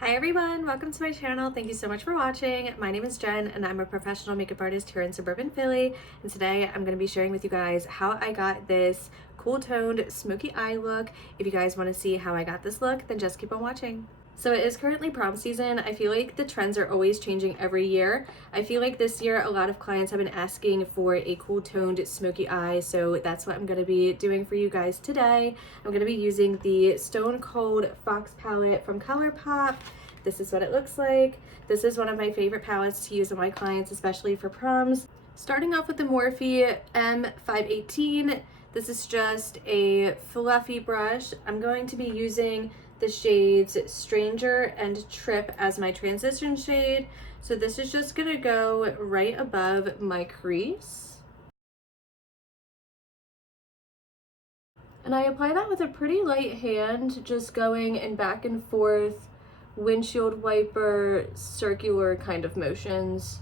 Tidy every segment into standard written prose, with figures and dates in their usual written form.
Hi everyone, welcome to my channel. Thank you so much for watching. My name is Jen and I'm a professional makeup artist here in suburban Philly. And today I'm going to be sharing with you guys how I got this cool toned smoky eye look. If you guys want to see how I got this look, then just keep on watching. So it is currently prom season. I feel like the trends are always changing every year. I feel like this year a lot of clients have been asking for a cool toned smoky eye, so that's what I'm going to be doing for you guys today. I'm going to be using the Stone Cold Fox palette from ColourPop. This is what it looks like. This is one of my favorite palettes to use on my clients, especially for proms. Starting off with the Morphe M518. This is just a fluffy brush. I'm going to be using the shades Stranger and Trip as my transition shade. So this is just gonna go right above my crease. And I apply that with a pretty light hand, just going in back and forth, windshield wiper, circular kind of motions.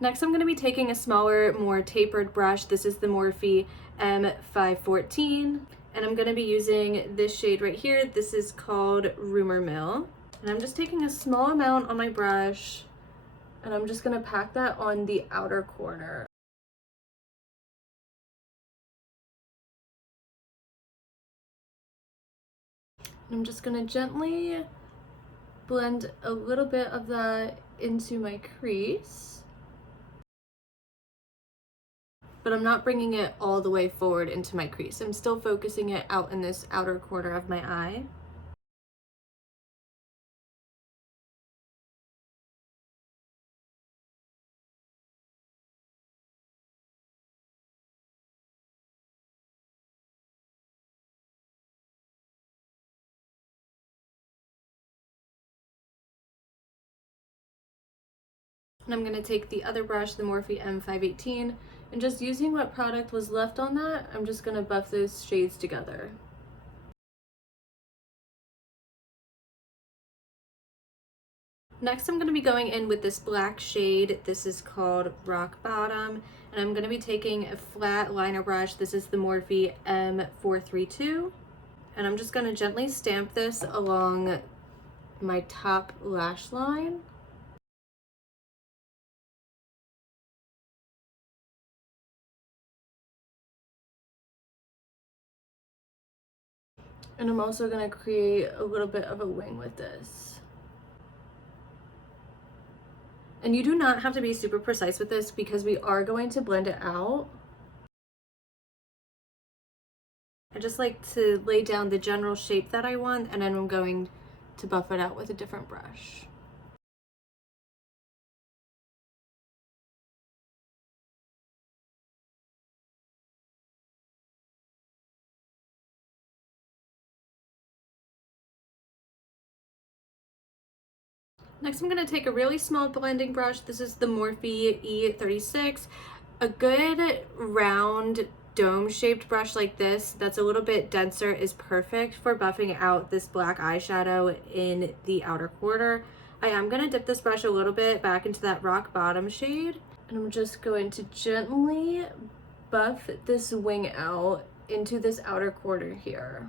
Next, I'm going to be taking a smaller, more tapered brush. This is the Morphe M514, and I'm going to be using this shade right here. This is called Rumor Mill. And I'm just taking a small amount on my brush, and I'm just going to pack that on the outer corner. And I'm just going to gently blend a little bit of that into my crease. But I'm not bringing it all the way forward into my crease. I'm still focusing it out in this outer corner of my eye. And I'm gonna take the other brush, the Morphe M518, and just using what product was left on that, I'm just gonna buff those shades together. Next, I'm going to be going in with this black shade. This is called Rock Bottom, and I'm going to be taking a flat liner brush. This is the Morphe M432, and I'm just going to gently stamp this along my top lash line. And I'm also going to create a little bit of a wing with this. And you do not have to be super precise with this because we are going to blend it out. I just like to lay down the general shape that I want, and then I'm going to buff it out with a different brush. Next, I'm going to take a really small blending brush. This is the Morphe E36. A good round dome-shaped brush like this that's a little bit denser is perfect for buffing out this black eyeshadow in the outer corner. I am going to dip this brush a little bit back into that Rock Bottom shade, and I'm just going to gently buff this wing out into this outer corner here.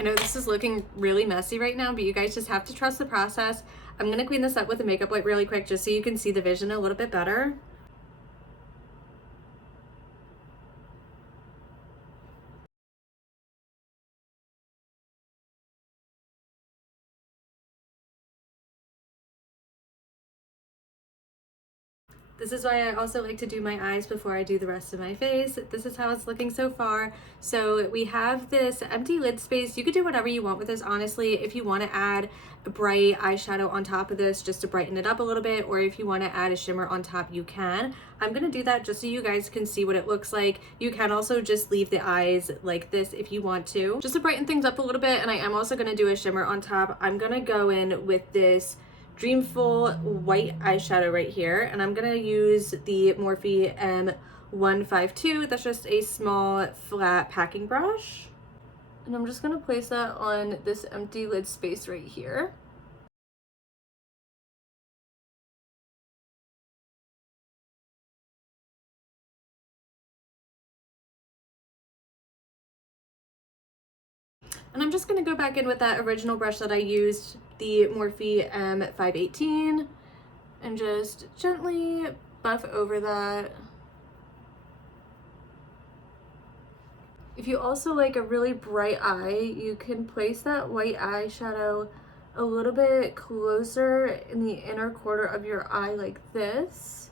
I know this is looking really messy right now, but you guys just have to trust the process. I'm going to clean this up with a makeup wipe really quick just so you can see the vision a little bit better. This is why I also like to do my eyes before I do the rest of my face. This is how it's looking so far. So we have this empty lid space. You could do whatever you want with this, honestly. If you want to add a bright eyeshadow on top of this just to brighten it up a little bit, or if you want to add a shimmer on top, you can. I'm going to do that just so you guys can see what it looks like. You can also just leave the eyes like this if you want to, just to brighten things up a little bit. And I am also going to do a shimmer on top. I'm going to go in with this Dreamful white eyeshadow right here, and I'm gonna use the Morphe M152. That's just a small flat packing brush, and I'm just gonna place that on this empty lid space right here. And I'm just going to go back in with that original brush that I used, the Morphe M518, and just gently buff over that. If you also like a really bright eye, you can place that white eyeshadow a little bit closer in the inner corner of your eye like this.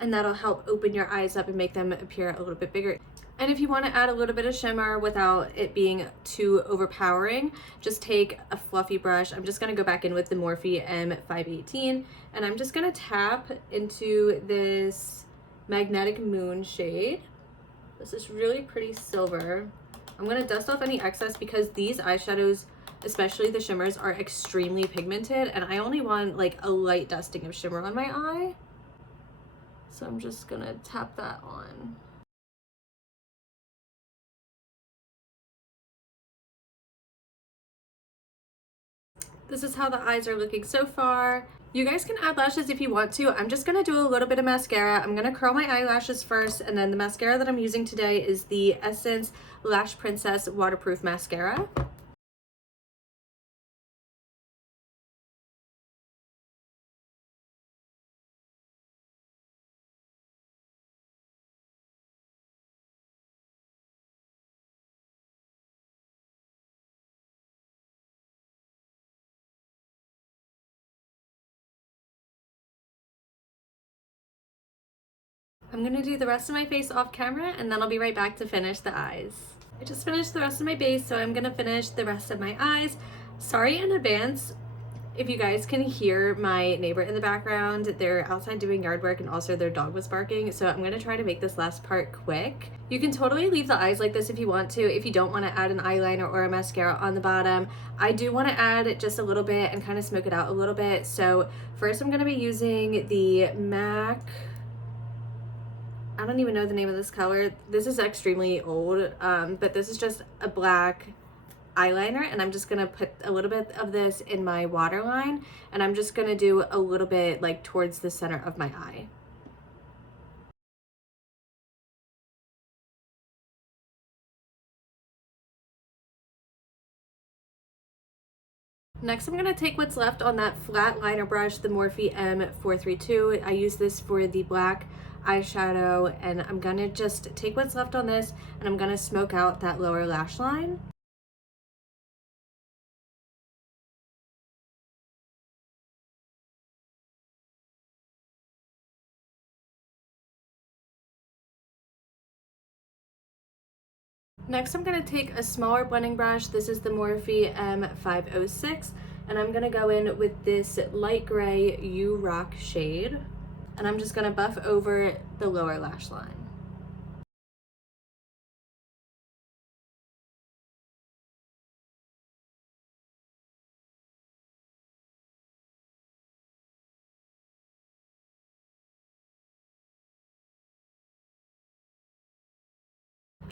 And that'll help open your eyes up and make them appear a little bit bigger. And if you want to add a little bit of shimmer without it being too overpowering, just take a fluffy brush. I'm just going to go back in with the Morphe M518, and I'm just going to tap into this Magnetic Moon shade. This is really pretty silver. I'm going to dust off any excess because these eyeshadows, especially the shimmers, are extremely pigmented, and I only want like a light dusting of shimmer on my eye. So I'm just going to tap that on. This is how the eyes are looking so far. You guys can add lashes if you want to. I'm just gonna do a little bit of mascara. I'm gonna curl my eyelashes first, and then the mascara that I'm using today is the Essence Lash Princess Waterproof Mascara. I'm gonna do the rest of my face off camera, and then I'll be right back to finish the eyes. I just finished the rest of my base, so I'm gonna finish the rest of my eyes. Sorry in advance if you guys can hear my neighbor in the background. They're outside doing yard work, and also their dog was barking, so I'm gonna try to make this last part quick. You can totally leave the eyes like this if you want to, if you don't want to add an eyeliner or a mascara on the bottom. I do want to add just a little bit and kind of smoke it out a little bit. So first I'm gonna be using the MAC, I don't even know the name of this color. This is extremely old, but this is just a black eyeliner, and I'm just gonna put a little bit of this in my waterline, and I'm just gonna do a little bit like towards the center of my eye. Next, I'm gonna take what's left on that flat liner brush, the Morphe M432. I use this for the black eyeshadow, and I'm gonna just take what's left on this, and I'm gonna smoke out that lower lash line. Next, I'm going to take a smaller blending brush. This is the Morphe M506, and I'm going to go in with this light gray You Rock shade, and I'm just going to buff over the lower lash line.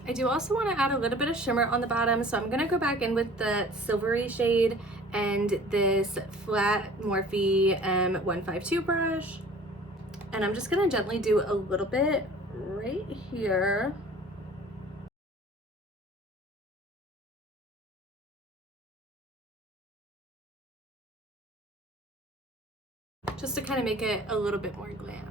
I do also want to add a little bit of shimmer on the bottom, so I'm going to go back in with the silvery shade and this flat Morphe M152 brush, and I'm just going to gently do a little bit right here. Just to kind of make it a little bit more glam.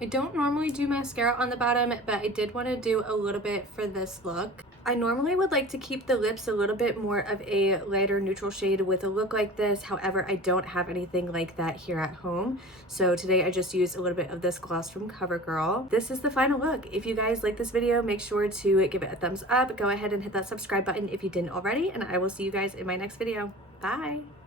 I don't normally do mascara on the bottom, but I did want to do a little bit for this look. I normally would like to keep the lips a little bit more of a lighter neutral shade with a look like this. However, I don't have anything like that here at home. So today I just used a little bit of this gloss from CoverGirl. This is the final look. If you guys like this video, make sure to give it a thumbs up. Go ahead and hit that subscribe button if you didn't already, and I will see you guys in my next video. Bye.